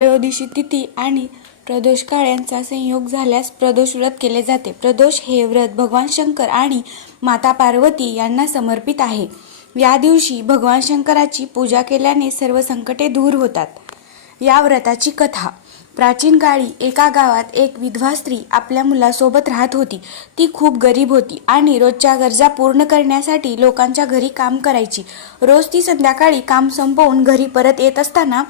त्रयोदशी तिथी आणि प्रदोषकाळ यांचा संयोग झाल्यास प्रदोष व्रत केले जाते. प्रदोष हे व्रत भगवान शंकर आणि माता पार्वती यांना समर्पित आहे. या दिवशी भगवान शंकराची पूजा केल्याने सर्व संकटे दूर होतात. या व्रताची कथा. प्राचीन काळी एका गावात एक विधवा स्त्री आपल्या मुलासोबत राहत होती. ती खूप गरीब होती आणि रोजच्या गरजा पूर्ण करण्यासाठी लोकांच्या घरी काम करायची. रोज ती संध्याकाळी काम संपवून घरी परत येत असताना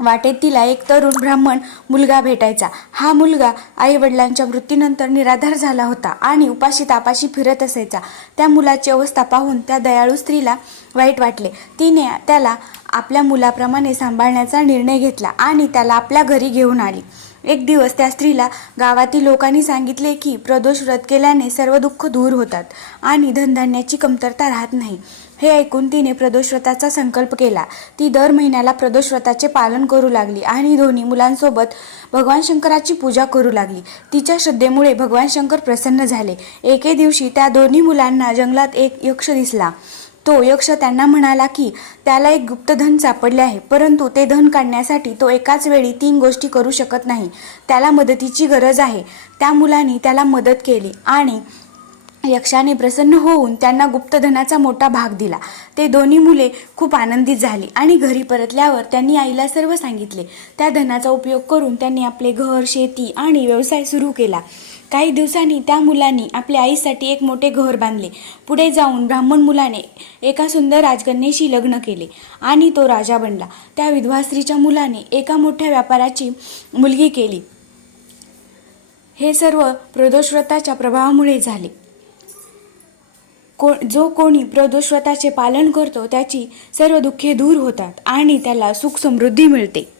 वाटेत तिला एक तरुण ब्राह्मण मुलगा भेटायचा. हा मुलगा आईवडिलांच्या मृत्यूनंतर निराधार झाला होता आणि उपाशी तापाशी फिरत असायचा. त्या मुलाची अवस्था पाहून त्या दयाळू स्त्रीला वाईट वाटले. तिने त्याला आपल्या मुलाप्रमाणे सांभाळण्याचा निर्णय घेतला आणि त्याला आपल्या घरी घेऊन आली. एक दिवस त्या स्त्रीला गावातील लोकांनी सांगितले की प्रदोष व्रत केल्याने सर्व दुःख दूर होतात आणि धनधान्याची कमतरता राहत नाही. हे ऐकून तिने प्रदोष व्रताचा संकल्प केला. ती दर महिन्याला प्रदोष व्रताचे पालन करू लागली आणि दोन्ही मुलांसोबत भगवान शंकराची पूजा करू लागली. तिच्या श्रद्धेमुळे भगवान शंकर प्रसन्न झाले. एके दिवशी त्या दोन्ही मुलांना जंगलात एक यक्ष दिसला. तो यक्ष त्यांना म्हणाला की त्याला एक गुप्तधन सापडले आहे परंतु ते धन काढण्यासाठी तो एकाच वेळी तीन गोष्टी करू शकत नाही. त्याला मदतीची गरज आहे. त्या मुलांनी त्याला मदत केली आणि यक्षाने प्रसन्न होऊन त्यांना गुप्तधनाचा मोठा भाग दिला. ते दोन्ही मुले खूप आनंदित झाली आणि घरी परतल्यावर त्यांनी आईला सर्व सांगितले. त्या धनाचा उपयोग करून त्यांनी आपले घर शेती आणि व्यवसाय सुरू केला. काही दिवसांनी त्या मुलांनी आपल्या आईसाठी एक मोठे घर बांधले. पुढे जाऊन ब्राह्मण मुलाने एका सुंदर राजकन्येशी लग्न केले आणि तो राजा बनला. त्या विधवा स्त्रीच्या मुलाने एका मोठ्या व्यापाराची मुलगी केली. हे सर्व प्रदोषव्रताच्या प्रभावामुळे झाले. को जो कोणी प्रदोषव्रताचे पालन करतो त्याची सर्व दुःखे दूर होतात आणि त्याला सुख समृद्धी मिळते.